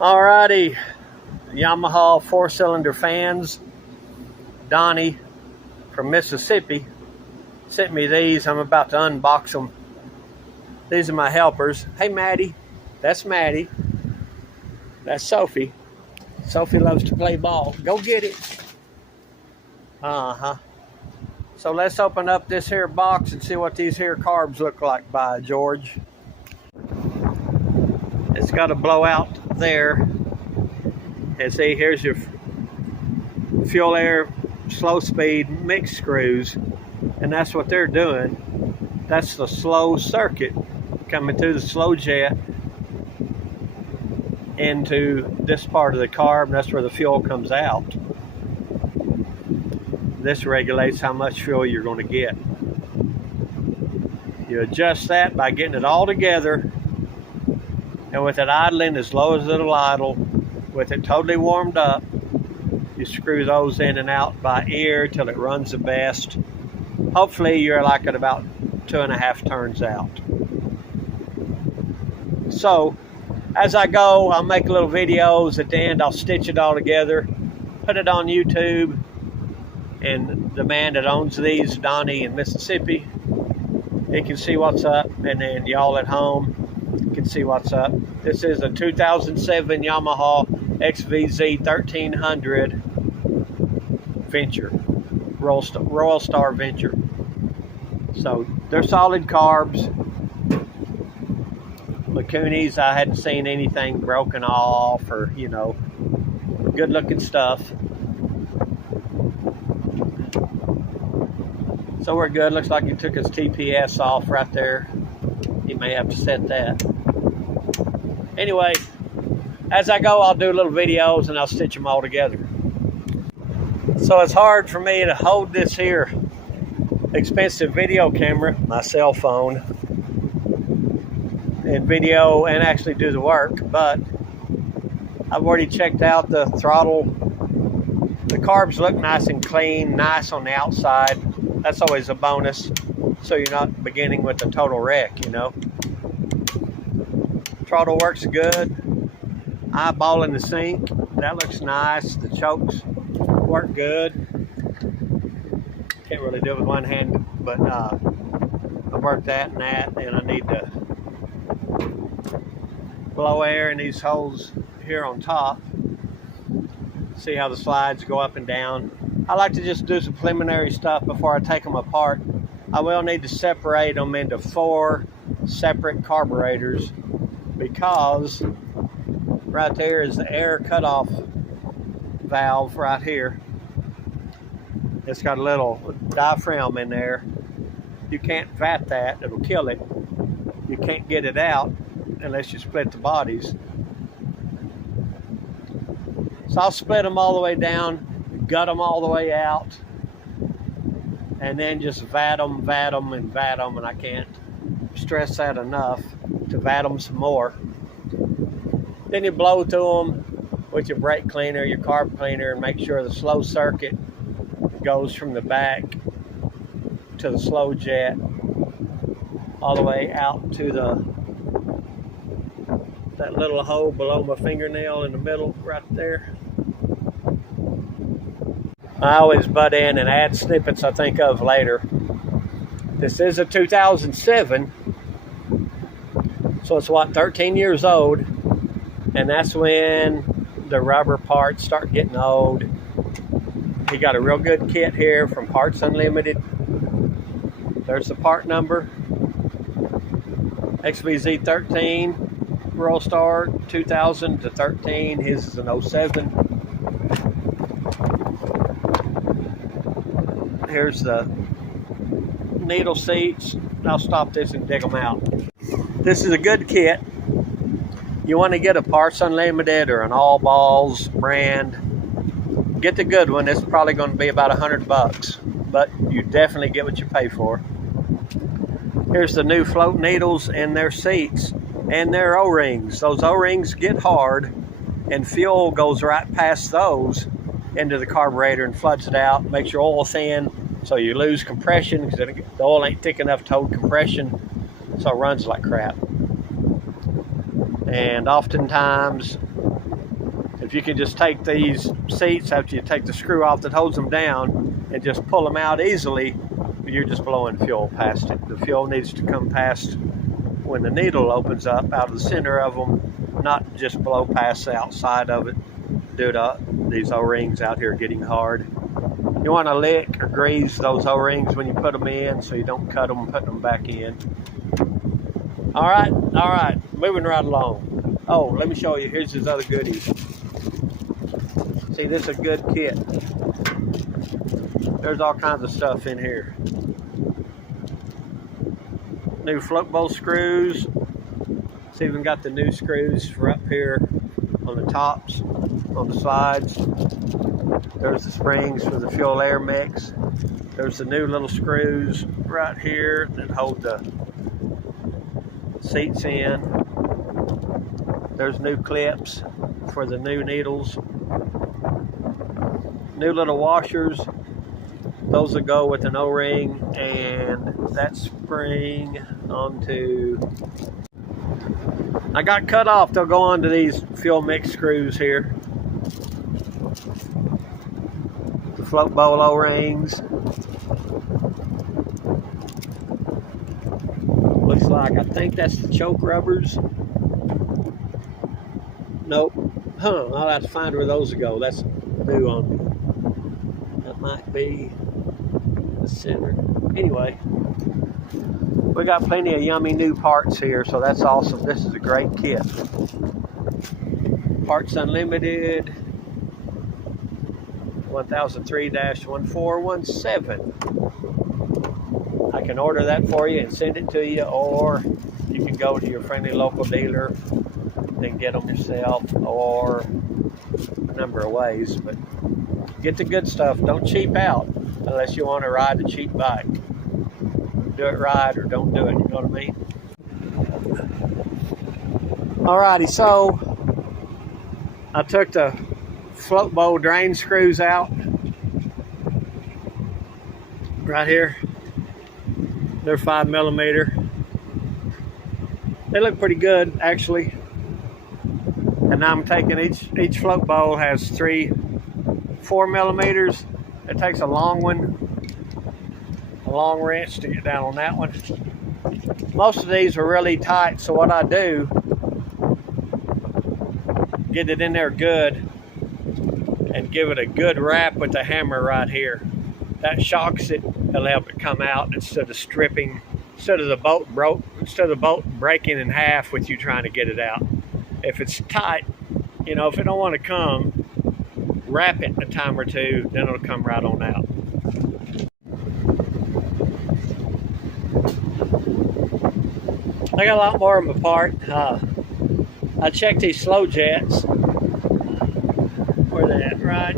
Alrighty, Yamaha 4-cylinder fans. Donnie from Mississippi sent me these. I'm about to unbox them. These are my helpers. Hey Maddie, that's Maddie. That's Sophie. Sophie loves to play ball. Go get it. So let's open up this here box and see what these here carbs look like by George. It's got a blowout there. And see, here's your fuel air slow speed mix screws, and that's what they're doing. That's the slow circuit coming through the slow jet into this part of the carb, and that's where the fuel comes out. This regulates how much fuel you're going to get. You adjust that by getting it all together, and with it idling as low as it'll idle, with it totally warmed up, you screw those in and out by ear till it runs the best. Hopefully you're like at about 2.5 turns out. So as I go, I'll make little videos. At the end, I'll stitch it all together, put it on YouTube, and the man that owns these, Donnie in Mississippi, he can see what's up, and then y'all at home can see what's up. This is a 2007 Yamaha XVZ13 Venture, Royal Star Venture. So they're solid carbs. Lacunis, I hadn't seen anything broken off or, you know, good looking stuff. So we're good. Looks like he took his TPS off right there. He may have to set that. Anyway, as I go, I'll do little videos and I'll stitch them all together. So it's hard for me to hold this here expensive video camera, my cell phone, and video and actually do the work, but I've already checked out the throttle. The carbs look nice and clean, nice on the outside. That's always a bonus, so you're not beginning with a total wreck, you know. Throttle works good. Eyeball in the sink, that looks nice. The chokes work good. Can't really do it with one hand, but I worked that and that, and I need to blow air in these holes here on top. See how the slides go up and down. I like to just do some preliminary stuff before I take them apart. I will need to separate them into 4 separate carburetors, because right there is the air cutoff valve right here. It's got a little diaphragm in there. You can't vat that, it'll kill it. You can't get it out unless you split the bodies. So I'll split them all the way down, gut them all the way out, and then just vat them, and I can't stress that enough, to vat them some more. Then you blow through them with your brake cleaner, your carb cleaner, and make sure the slow circuit goes from the back to the slow jet all the way out to that little hole below my fingernail in the middle right there. I always butt in and add snippets I think of later. This is a 2007, so it's what, 13 years old, and that's when the rubber parts start getting old. He got a real good kit here from Parts Unlimited. There's the part number, XVZ13 Royal Star 2000 to 13. His is an 07. Here's the needle seats. I'll stop this and dig them out. This is a good kit. You want to get a Parts Unlimited or an All Balls brand, get the good one. It's probably going to be about $100, but you definitely get what you pay for. Here's the new float needles in their seats and their O-rings. Those O-rings get hard, and fuel goes right past those into the carburetor and floods it out, makes your oil thin, so you lose compression because the oil ain't thick enough to hold compression, so it runs like crap. And oftentimes if you can just take these seats after you take the screw off that holds them down and just pull them out easily, you're just blowing fuel past it. The fuel needs to come past when the needle opens up out of the center of them, not just blow past the outside of it due to these O-rings out here getting hard. You want to lick or grease those O-rings when you put them in so you don't cut them putting them back in. All right, moving right along. Oh, let me show you. Here's his other goodies. See, this is a good kit. There's all kinds of stuff in here. New float bolt screws. It's even got the new screws for up here on the tops, on the sides. There's the springs for the fuel air mix. There's the new little screws right here that hold the seats in. There's new clips for the new needles. New little washers. Those will go with an O-ring and that spring onto. I got cut off. They'll go onto these fuel mix screws here. The float bowl O-rings. Looks like, I think that's the choke rubbers. Nope. I'll have to find where those go. That's new on me. That might be the center. Anyway, we got plenty of yummy new parts here, so that's awesome. This is a great kit. Parts Unlimited 1003-1417. I can order that for you and send it to you, or you can go to your friendly local dealer and get them yourself, or a number of ways. But get the good stuff. Don't cheap out unless you want to ride a cheap bike. Do it right or don't do it, you know what I mean? Alrighty, so I took the float bowl drain screws out right here. They're 5mm. They look pretty good, actually. And now I'm taking each float bowl has 3 4mm. It takes a long one, a long wrench to get down on that one. Most of these are really tight, so what I do, get it in there good and give it a good wrap with the hammer right here. That shocks it. It'll help it come out instead of stripping, instead of the bolt breaking in half with you trying to get it out. If it's tight, you know, if it don't want to come, wrap it a time or two, then it'll come right on out. I got a lot more of them apart. I checked these slow jets. Where they at? Right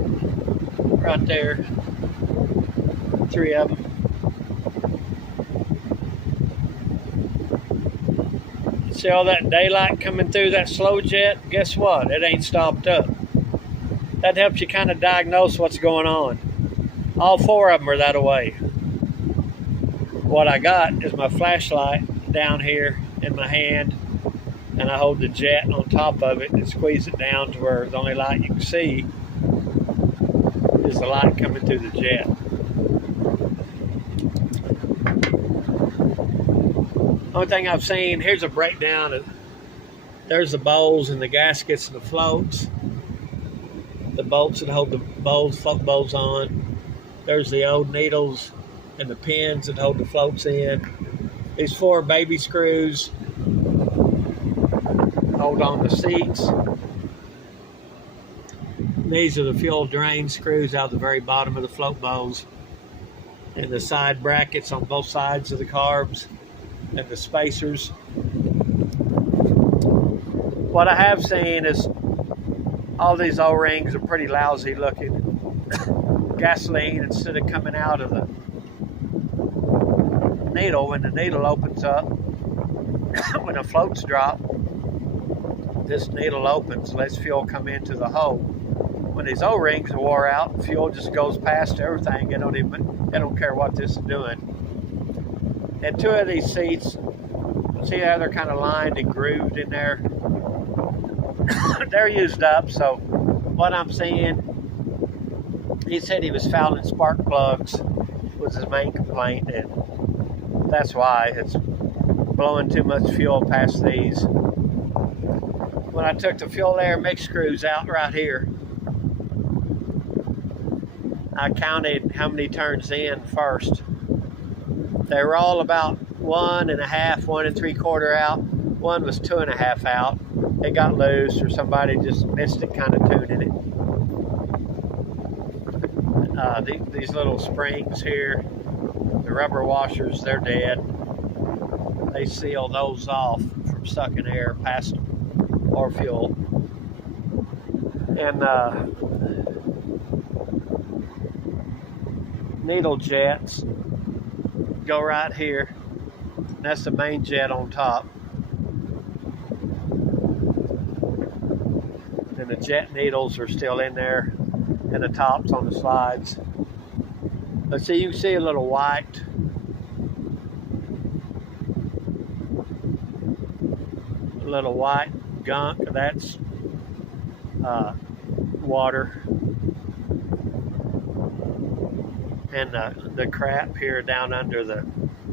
there. 3 of them. See all that daylight coming through that slow jet? Guess what? It ain't stopped up. That helps you kind of diagnose what's going on. All 4 of them are that away. What I got is my flashlight down here in my hand, and I hold the jet on top of it and squeeze it down to where the only light you can see is the light coming through the jet. Only thing I've seen, here's a breakdown of, there's the bowls and the gaskets and the floats. The bolts that hold the float bowls on. There's the old needles and the pins that hold the floats in. These 4 baby screws hold on the seats. These are the fuel drain screws out the very bottom of the float bowls, and the side brackets on both sides of the carbs and the spacers. What I have seen is all these O-rings are pretty lousy looking. Gasoline, instead of coming out of the needle, when the needle opens up, when the floats drop, this needle opens, lets fuel come into the hole. When these O-rings are wore out, fuel just goes past everything. They don't care what this is doing. And 2 of these seats, see how they're kind of lined and grooved in there? They're used up, so what I'm seeing, he said he was fouling spark plugs was his main complaint, and that's why it's blowing too much fuel past these. When I took the fuel air mix screws out right here, I counted how many turns in first. They were all about 1.5, 1 3/4 out. One was 2.5 out. It got loose, or somebody just missed it, kind of tuning it. These little springs here, the rubber washers, they're dead. They seal those off from sucking air past them, or fuel. And needle jets go right here. That's the main jet on top. And the jet needles are still in there, and the tops on the slides. But see, you can see a little white. A little white gunk, that's water. And the crap here down under the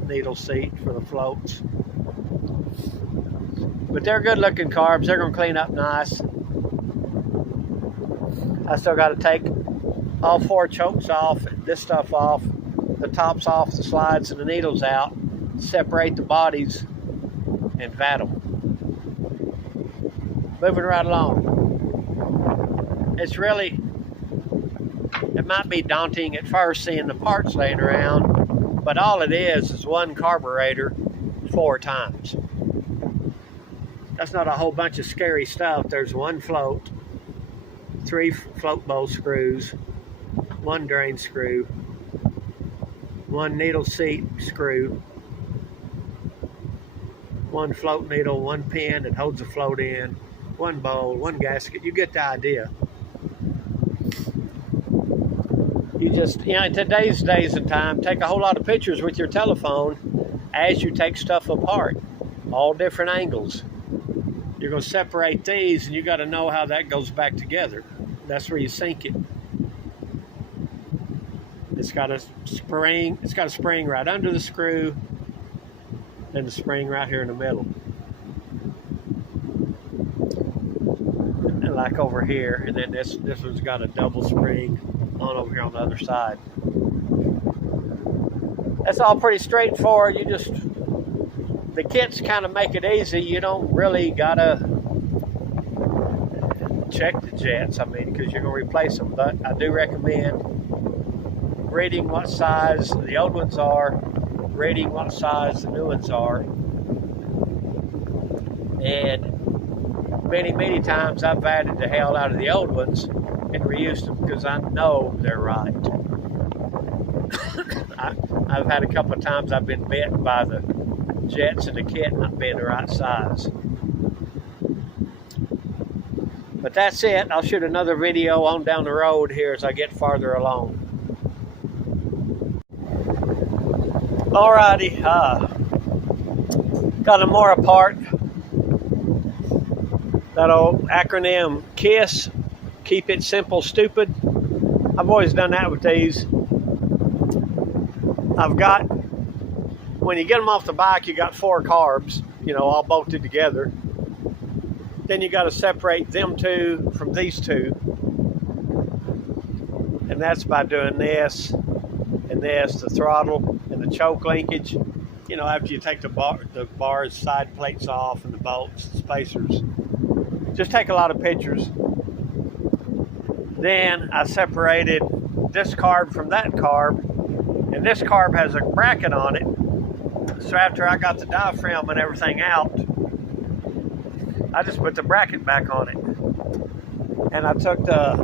needle seat for the floats. But they're good looking carbs. They're gonna clean up nice. I still got to take all 4 chokes off, this stuff off, the tops off, the slides and the needles out, separate the bodies, and vat them. Moving right along. It's really, it might be daunting at first seeing the parts laying around, but all it is one carburetor 4 times. That's not a whole bunch of scary stuff. There's 1 float, 3 float bowl screws, 1 drain screw, 1 needle seat screw, 1 float needle, 1 pin that holds the float in, 1 bowl, 1 gasket. You get the idea. You just, in today's days and time, take a whole lot of pictures with your telephone as you take stuff apart, all different angles. You're going to separate these, and you got to know how that goes back together. That's where you sink it. It's got a spring. It's got a spring right under the screw, and the spring right here in the middle. And like over here, and then this one's got a double spring on over here on the other side. That's all pretty straightforward. You just, the kits kind of make it easy. You don't really gotta check the jets, I mean, because you're going to replace them. But I do recommend reading what size the old ones are, reading what size the new ones are. And many times I've vatted the hell out of the old ones and reused them because I know they're right. I've had a couple of times I've been bit by the jets in the kit not being the right size. But that's it. I'll shoot another video on down the road here as I get farther along. Alrighty, got them more apart. That old acronym KISS, keep it simple, stupid. I've always done that with these. I've got, when you get them off the bike, you got 4 carbs, you know, all bolted together. Then you got to separate them 2 from these 2. And that's by doing this and this, the throttle and the choke linkage. You know, after you take the bars, side plates off, and the bolts, the spacers. Just take a lot of pictures. Then I separated this carb from that carb. And this carb has a bracket on it. So after I got the diaphragm and everything out, I just put the bracket back on it. And I took the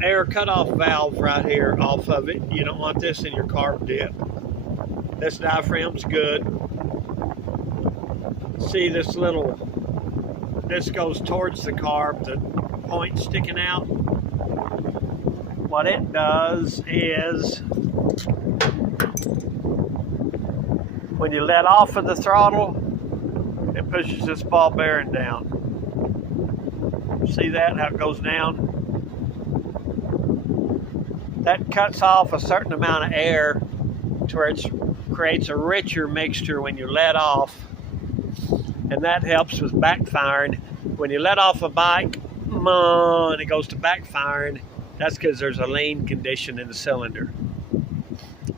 air cutoff valve right here off of it. You don't want this in your carb dip. This diaphragm's good. See this this goes towards the carb, the point sticking out. What it does is, when you let off of the throttle, it pushes this ball bearing down. See that, how it goes down? that cuts off a certain amount of air to where it creates a richer mixture when you let off, and that helps with backfiring. When you let off a bike and it goes to backfiring, that's because there's a lean condition in the cylinder.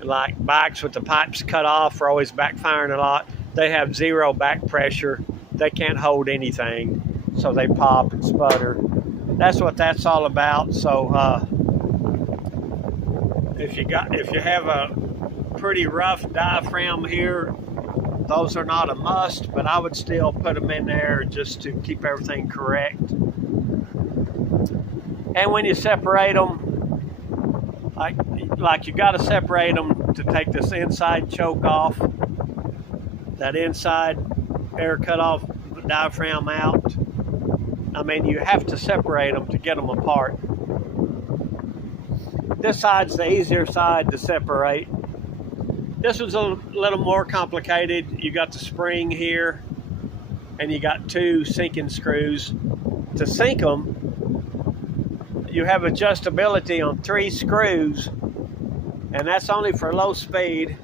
Like bikes with the pipes cut off are always backfiring a lot. They have zero back pressure. They can't hold anything, so they pop and sputter. That's what that's all about. So if you have a pretty rough diaphragm here, those are not a must, but I would still put them in there just to keep everything correct. And when you separate them, like you got to separate them to take this inside choke off, that inside air cut off diaphragm out. I mean, you have to separate them to get them apart. This side's the easier side to separate. This one's a little more complicated. You got the spring here, and you got two sinking screws. To sink them, you have adjustability on 3 screws, and that's only for low speed.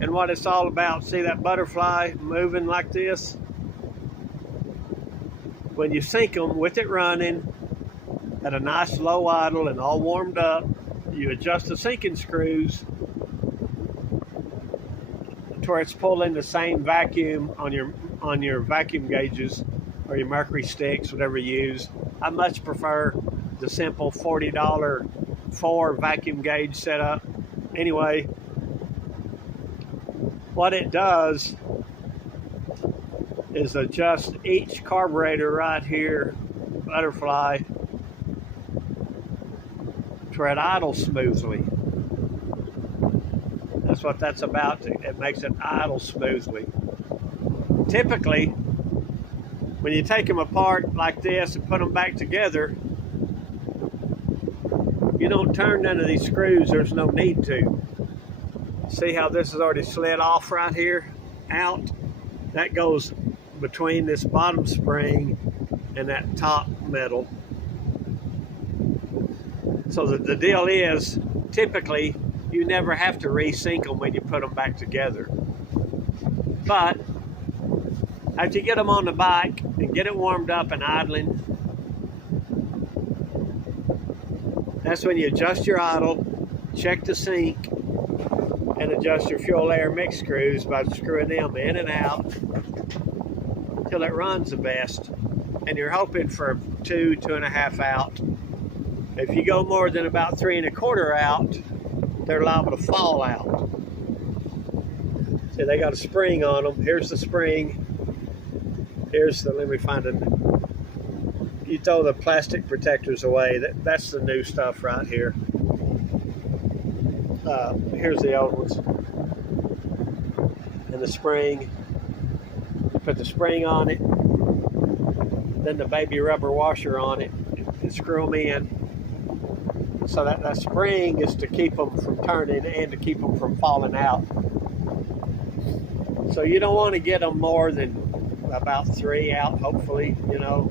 And what it's all about, see that butterfly moving like this? When you sink them with it running at a nice low idle and all warmed up, you adjust the sinking screws to where it's pulling the same vacuum on your vacuum gauges or your mercury sticks, whatever you use. I much prefer the simple $40 4 vacuum gauge setup. Anyway, what it does is adjust each carburetor right here, butterfly, to where it idles smoothly. That's what that's about. It makes it idle smoothly. Typically, when you take them apart like this and put them back together, you don't turn none of these screws. There's no need to. See how this is already slid off right here, out? That goes between this bottom spring and that top metal. So the deal is, typically, you never have to re-sync them when you put them back together. But after you get them on the bike and get it warmed up and idling, that's when you adjust your idle, check the sync, and adjust your fuel air mix screws by screwing them in and out till it runs the best. And you're hoping for 2.5 out. If you go more than about 3 1/4 out, they're liable to fall out. See, they got a spring on them. Here's the spring. Here's the, let me find it. You throw the plastic protectors away. That's the new stuff right here. Here's the old ones. And the spring. You put the spring on it, then the baby rubber washer on it, and screw them in. So that spring is to keep them from turning and to keep them from falling out. So you don't want to get them more than about 3 out, hopefully, you know.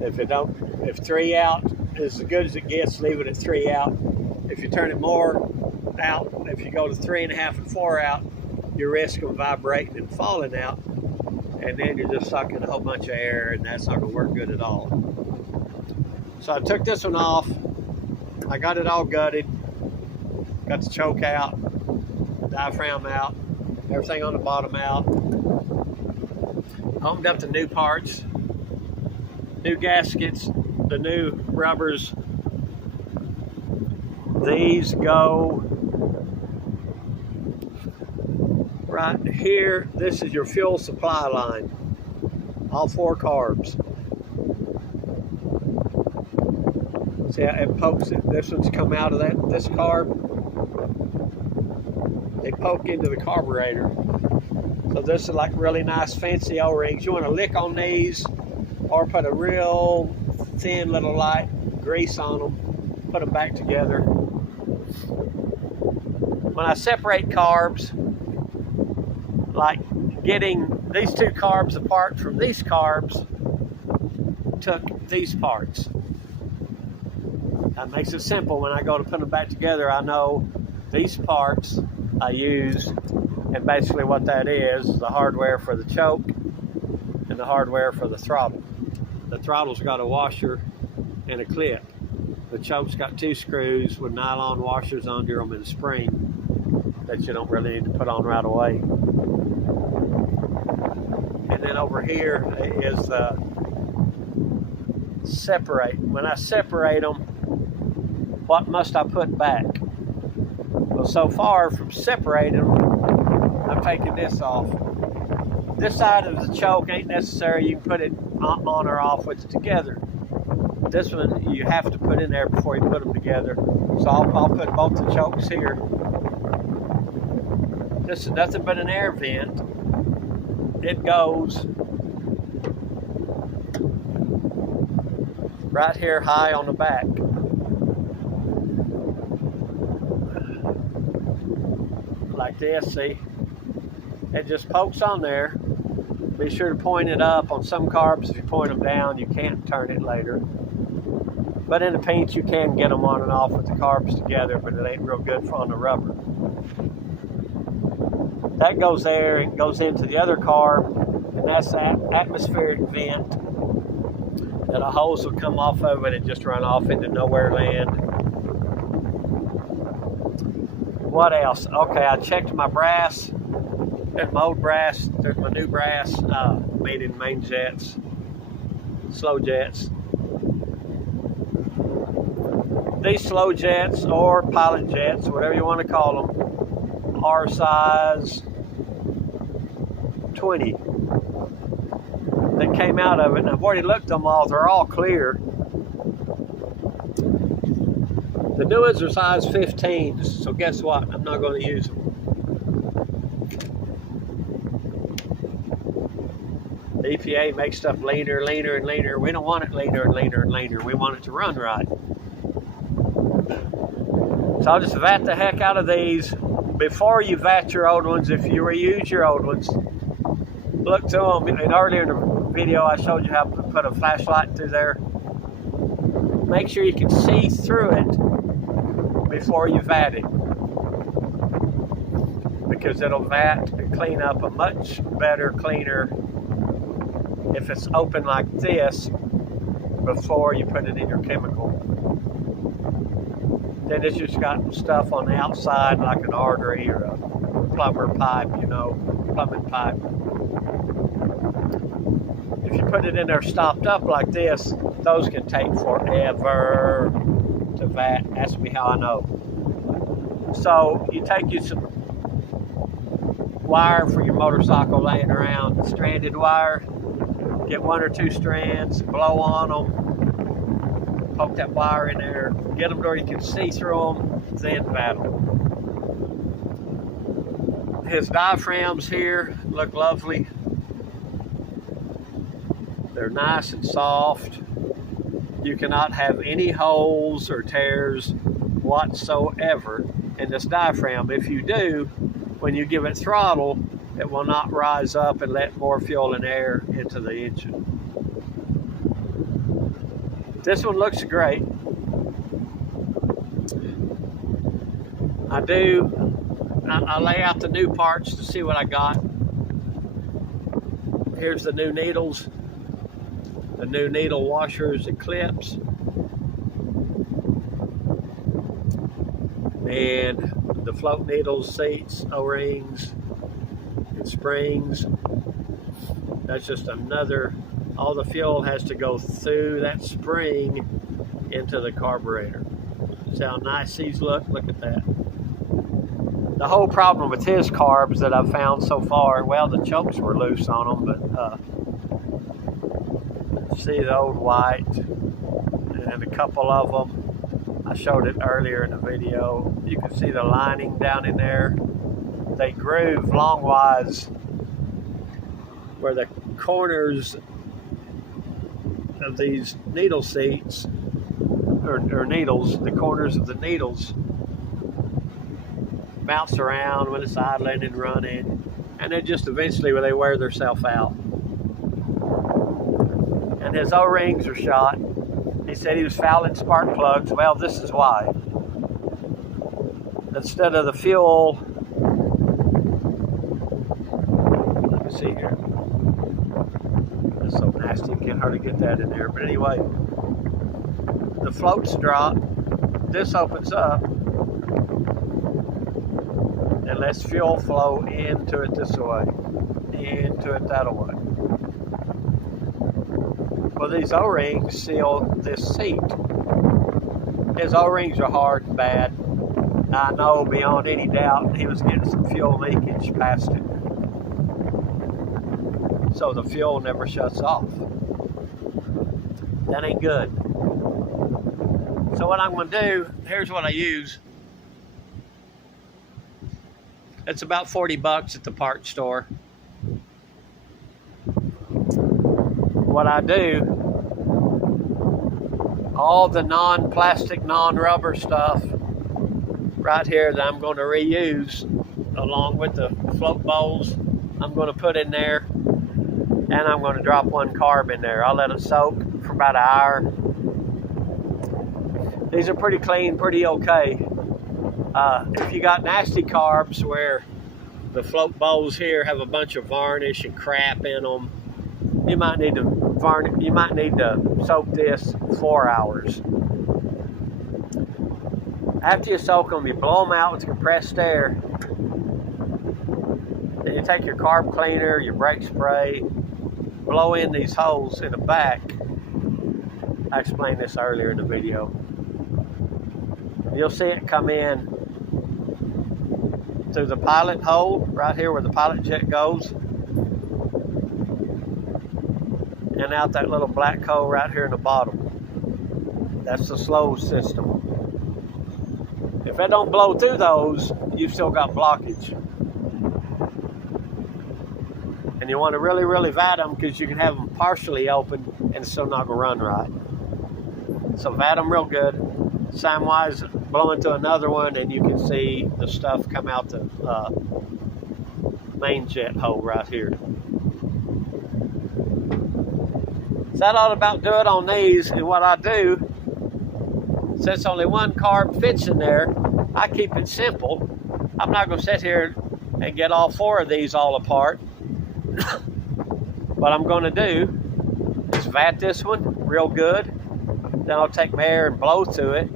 If 3 out is as good as it gets, leave it at 3 out. If you turn it more out, if you go to 3.5 and 4 out, you risk them vibrating and falling out, and then you're just sucking a whole bunch of air, and that's not going to work good at all. So I took this one off. I got it all gutted. Got the choke out, diaphragm out, everything on the bottom out. Opened up the new parts, new gaskets, the new rubbers. These go right here. This is your fuel supply line. All 4 carbs. See how it pokes it. This one's come out of this carb. They poke into the carburetor. So this is like really nice fancy O-rings. You want to lick on these or put a real thin little light grease on them. Put them back together. When I separate carbs, like getting these 2 carbs apart from these carbs, took these parts. That makes it simple. When I go to put them back together, I know these parts I use, and basically what that is the hardware for the choke and the hardware for the throttle. The throttle's got a washer and a clip. The choke's got 2 screws with nylon washers under them and a spring that you don't really need to put on right away. And then over here is the separate. When I separate them, what must I put back? Well, so far from separating them, I'm taking this off. This side of the choke ain't necessary. You can put it on or off with it together. This one you have to put in there before you put them together. So I'll put both the chokes here. This is nothing but an air vent. It goes right here high on the back. Like this, see? It just pokes on there. Be sure to point it up. On some carbs, if you point them down, you can't turn it later. But in the paint, you can get them on and off with the carbs together, but it ain't real good on the rubber. That goes there, it goes into the other carb, and that's that atmospheric vent that a hose will come off of it and just run off into nowhere land. What else? Okay, I checked my brass. There's my old brass, there's my new brass, made in main jets, slow jets. These slow jets or pilot jets, whatever you want to call them, are size 20. They came out of it, and I've already looked at them all, they're all clear. The new ones are size 15s, so guess what? I'm not going to use them. The EPA makes stuff leaner, leaner, and leaner. We don't want it leaner and leaner and leaner. We want it to run right. So I'll just vat the heck out of these. Before you vat your old ones, if you reuse your old ones, look to them. And earlier in the video, I showed you how to put a flashlight through there. Make sure you can see through it before you vat it, because it'll vat and clean up a much better, cleaner if it's open like this before you put it in your chemical. Then it's just got stuff on the outside like an artery or a plumber pipe, you know, plumbing pipe. If you put it in there stopped up like this, those can take forever to vat. Ask me how I know. So you take you some wire for your motorcycle laying around, stranded wire. Get 1 or 2 strands, blow on them, poke that wire in there, get them where you can see through them, then vat them. His diaphragms here look lovely. They're nice and soft. You cannot have any holes or tears whatsoever in this diaphragm. If you do, when you give it throttle, it will not rise up and let more fuel and air into the engine. This one looks great. I lay out the new parts to see what I got. Here's the new needles, the new needle washers and clips, and the float needles, seats, O-rings, and springs. That's just another, all the fuel has to go through that spring into the carburetor. See how nice these look? Look at that. The whole problem with his carbs that I've found so far, well, the chokes were loose on them, but see the old white and a couple of them. I showed it earlier in the video. You can see the lining down in there. They groove longwise where the corners of these needle seats or needles, the corners of the needles bounce around when it's idling and running, and then just eventually they wear themselves out. And his O-rings are shot. He said he was fouling spark plugs. Well, this is why. Instead of the fuel, let me see here. It's so nasty, you can't hardly get that in there. But anyway, the floats drop. This opens up and lets fuel flow into it this way, into it that way. Well, these O-rings seal this seat. His O-rings are hard and bad. I know beyond any doubt he was getting some fuel leakage past it. So the fuel never shuts off. That ain't good. So what I'm going to do, here's what I use. It's about 40 bucks at the parts store. What I do, all the non-plastic, non-rubber stuff right here that I'm going to reuse along with the float bowls, I'm going to put in there, and I'm going to drop one carb in there. I'll let it soak for about an hour. These are pretty clean, pretty okay. If you got nasty carbs where the float bowls here have a bunch of varnish and crap in them, you might need to soak this 4 hours. After you soak them, you blow them out with compressed air. Then you take your carb cleaner, your brake spray, blow in these holes in the back. I explained this earlier in the video. You'll see it come in through the pilot hole right here where the pilot jet goes, and out that little black hole right here in the bottom. That's the slow system. If it don't blow through those, you've still got blockage. And you want to really, really vat them, because you can have them partially open and it's still not going to run right. So vat them real good. Samwise, blow into another one, and you can see the stuff come out the main jet hole right here. So that ought about do it on these. And what I do, since only one carb fits in there, I keep it simple. I'm not going to sit here and get all 4 of these all apart. What I'm going to do is vat this one real good. Then I'll take my air and blow to it.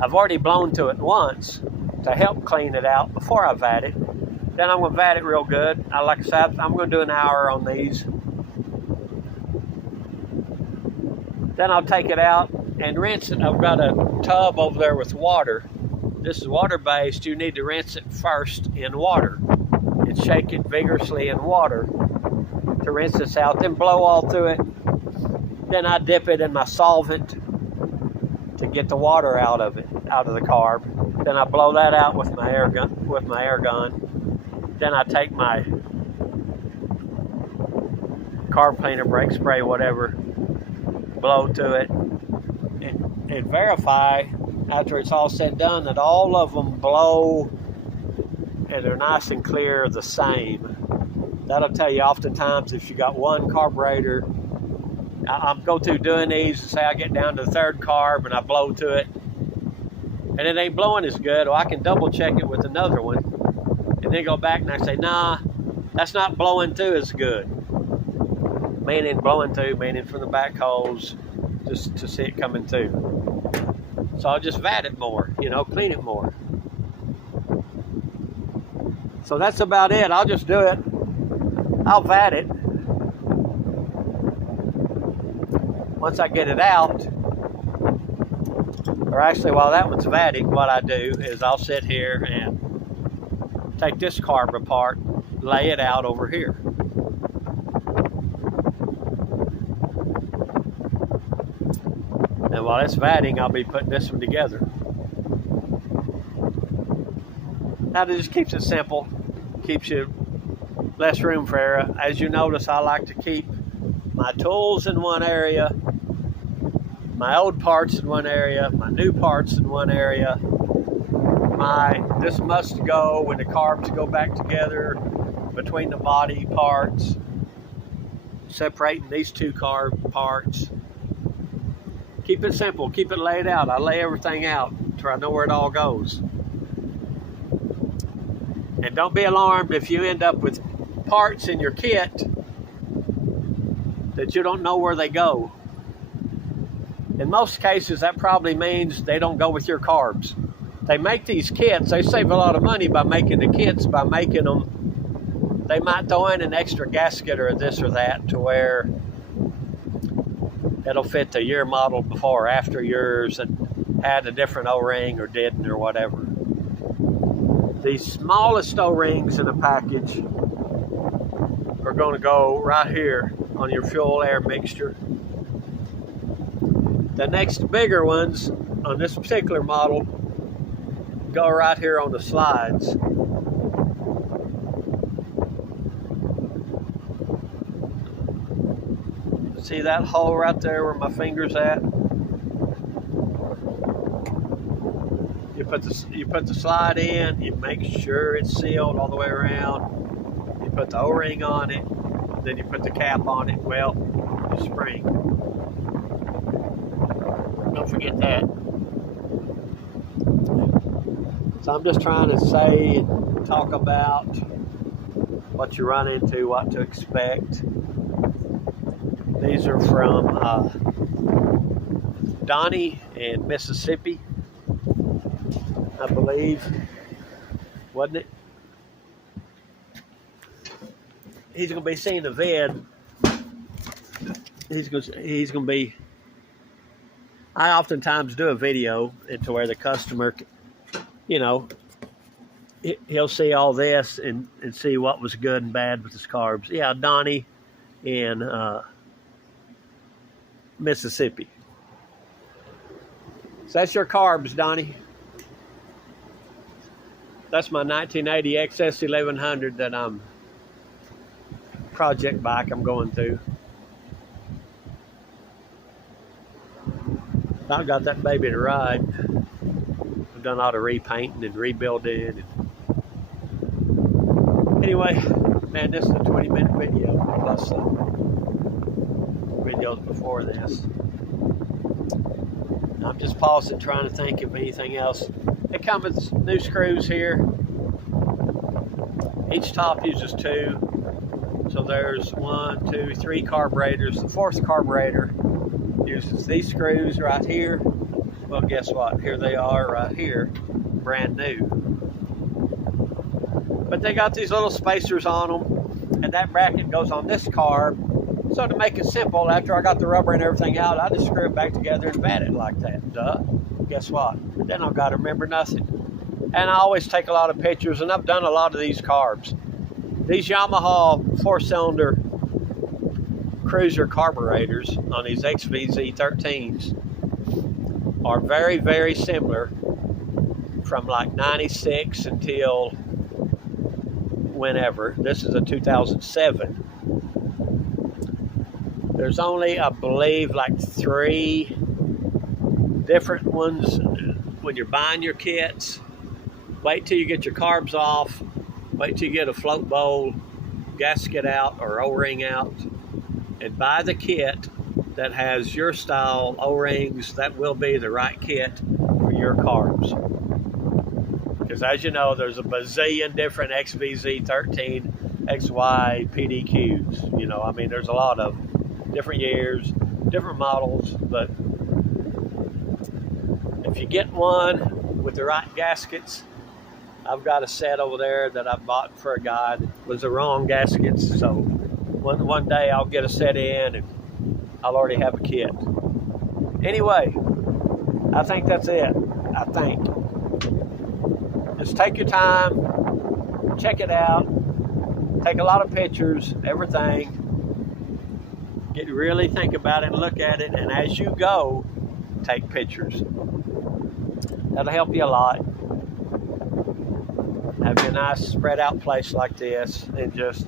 I've already blown to it once to help clean it out before I vat it. Then I'm going to vat it real good. Like I said, I'm going to do an hour on these. Then I'll take it out and rinse it. I've got a tub over there with water. This is water-based. You need to rinse it first in water and shake it vigorously in water to rinse this out. Then blow all through it. Then I dip it in my solvent to get the water out of it, out of the carb. Then I blow that out with my air gun. Then I take my carb cleaner, brake spray, whatever, blow to it, and verify after it's all said and done that all of them blow and they're nice and clear the same. That'll tell you oftentimes if you got one carburetor. I'm go through doing these and say I get down to the 3rd carb and I blow to it and it ain't blowing as good. Well, I can double check it with another one and then go back and I say, nah, that's not blowing through as good. Meaning blowing through, meaning from the back holes, just to see it coming through. So I'll just vat it more, clean it more. So that's about it. I'll just do it. I'll vat it. Once I get it out, or actually while that one's vatting, what I do is I'll sit here and take this carb apart, lay it out over here. And while it's vatting, I'll be putting this one together. Now, it just keeps it simple, keeps you less room for error. As you notice, I like to keep my tools in one area, my old parts in one area, my new parts in one area. This must go when the carbs go back together between the body parts, separating these 2 carb parts. Keep it simple. Keep it laid out. I lay everything out so I know where it all goes. And don't be alarmed if you end up with parts in your kit that you don't know where they go. In most cases, that probably means they don't go with your carbs. They make these kits, they save a lot of money by making the kits, by making them. They might throw in an extra gasket or this or that to where it'll fit the year model before or after yours and had a different O-ring or didn't or whatever. The smallest O-rings in a package are going to go right here on your fuel air mixture. The next bigger ones on this particular model go right here on the slides. See that hole right there where my finger's at? You put the slide in, you make sure it's sealed all the way around. You put the O-ring on it, then you put the cap on it. Well, the spring. Don't forget that. So I'm just trying to say and talk about what you run into, what to expect. These are from Donnie in Mississippi, I believe, wasn't it? He's going to be seeing the vid. He's going to be. I oftentimes do a video into where the customer, you know, he'll see all this and see what was good and bad with his carbs. Yeah, Donnie in Mississippi. So that's your carbs, Donnie. That's my 1980 XS1100 that I'm project bike I'm going through. I got that baby to ride. I've done all the repainting and rebuilding. Anyway, man, this is a 20-minute video plus videos before this. I'm just pausing, trying to think of anything else. They come with new screws here. Each top uses 2. So there's 1, 2, 3 carburetors. The 4th carburetor uses these screws right here. Well, guess what? Here they are right here, brand new. But they got these little spacers on them, and that bracket goes on this carb. So to make it simple, after I got the rubber and everything out, I just screw it back together and bat it like that. Duh. Guess what? Then I've got to remember nothing. And I always take a lot of pictures, and I've done a lot of these carbs. These Yamaha 4-cylinder cruiser carburetors on these XVZ13s are very, very similar from like 96 until whenever. This is a 2007. There's only, I believe, like 3 different ones when you're buying your kits. Wait till you get your carbs off. Wait till you get a float bowl gasket out or O-ring out. And buy the kit that has your style O-rings. That will be the right kit for your carbs. Because as you know, there's a bazillion different XVZ13, XY, PDQs. You know, I mean, there's a lot of different years, different models. But if you get one with the right gaskets, I've got a set over there that I bought for a guy that was the wrong gaskets. So one day I'll get a set in and I'll already have a kit. Anyway, I think that's it. I think. Just take your time, check it out, take a lot of pictures, everything. Really think about it and look at it, and as you go, take pictures. That'll help you a lot. Have a nice spread out place like this and just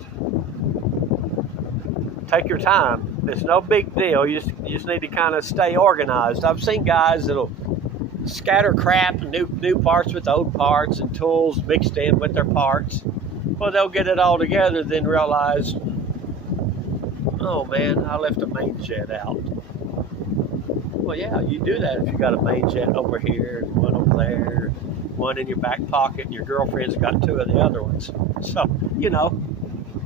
take your time. It's no big deal. You just need to kind of stay organized. I've seen guys that'll scatter crap and new parts with old parts and tools mixed in with their parts. Well, they'll get it all together, then realize, oh man, I left a main shed out. Well, yeah, you do that if you got a main jet over here, and one over there, one in your back pocket, and your girlfriend's got two of the other ones. So, you know,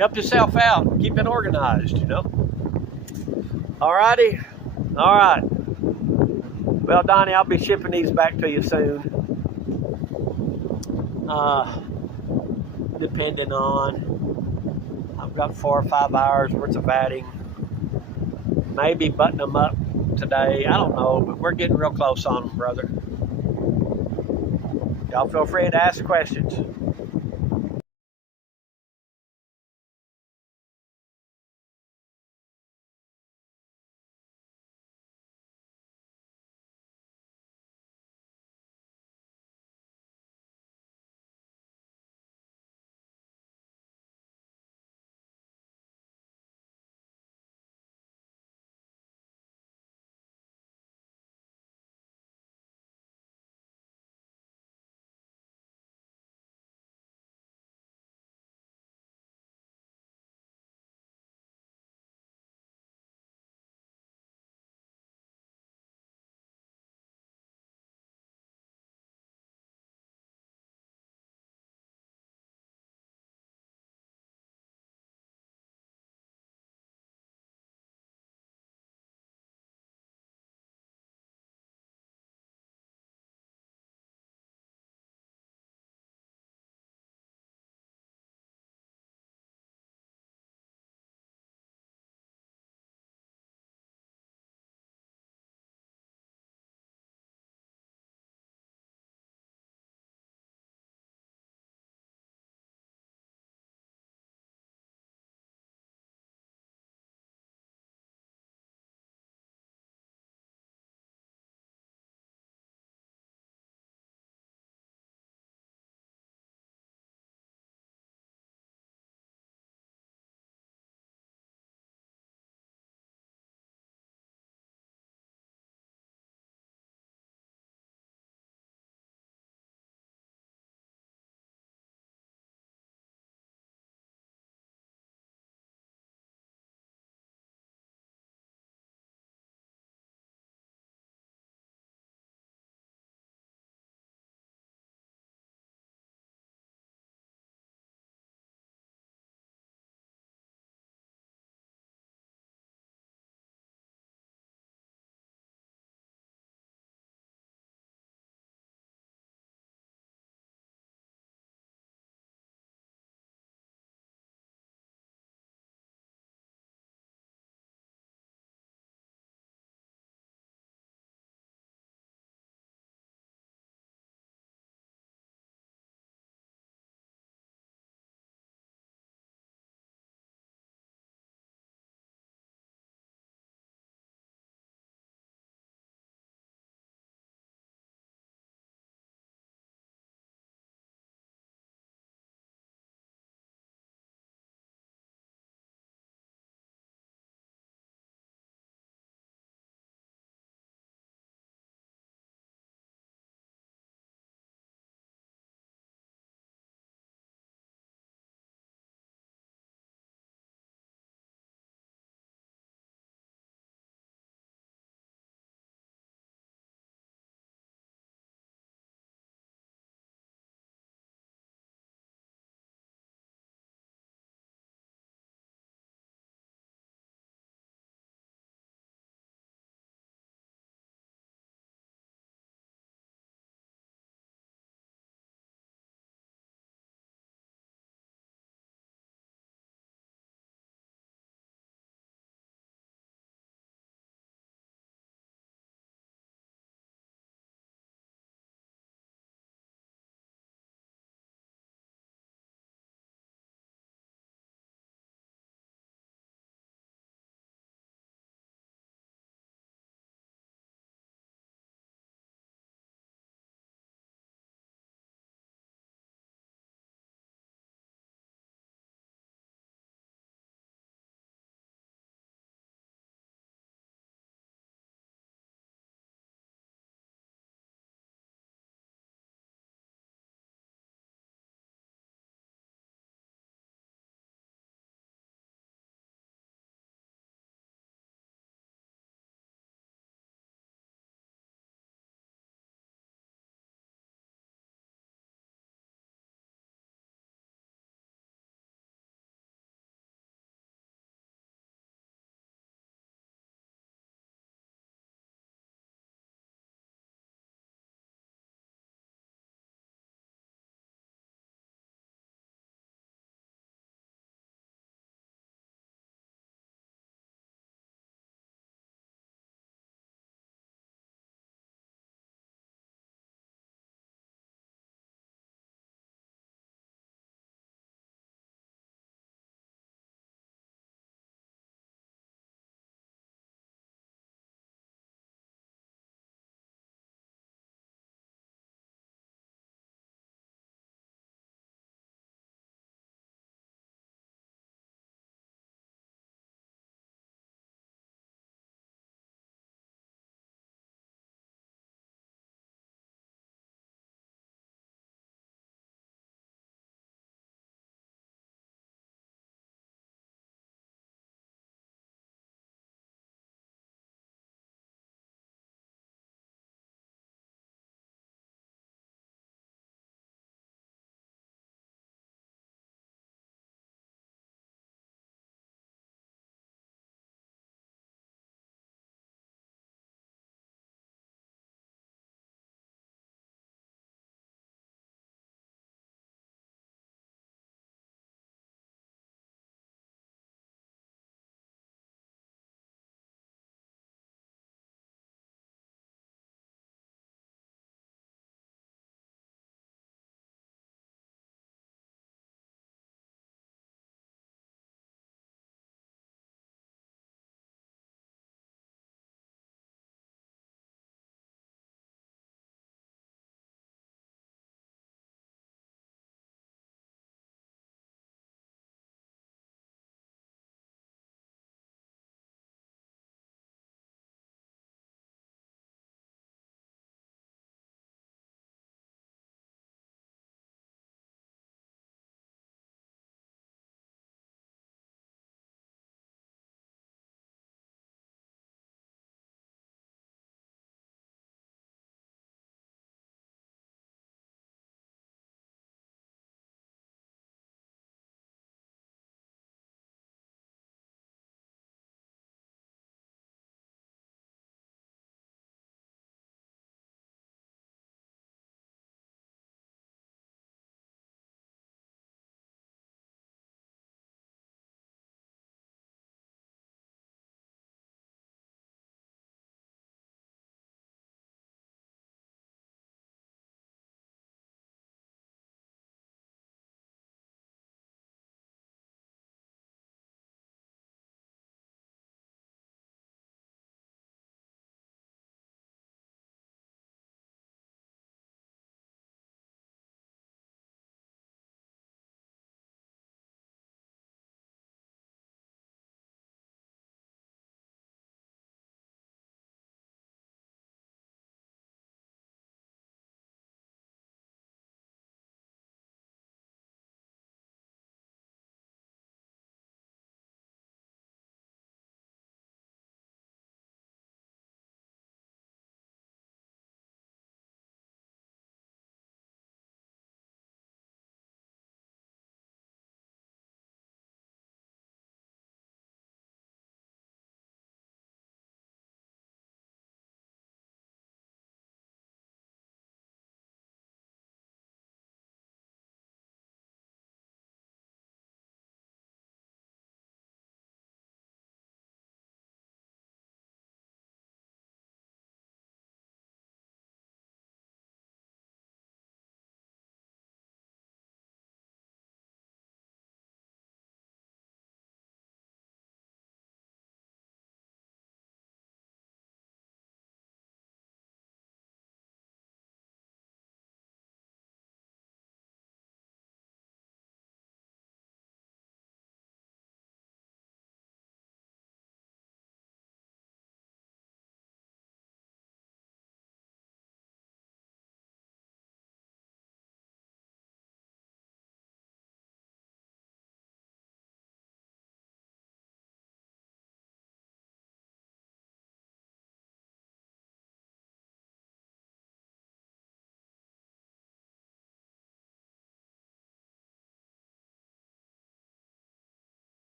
help yourself out. Keep it organized, you know. All righty. All right. Well, Donnie, I'll be shipping these back to you soon. Depending on, I've got 4 or 5 hours worth of vatting. Maybe button them up today. I don't know, but we're getting real close on them, brother. Y'all feel free to ask questions.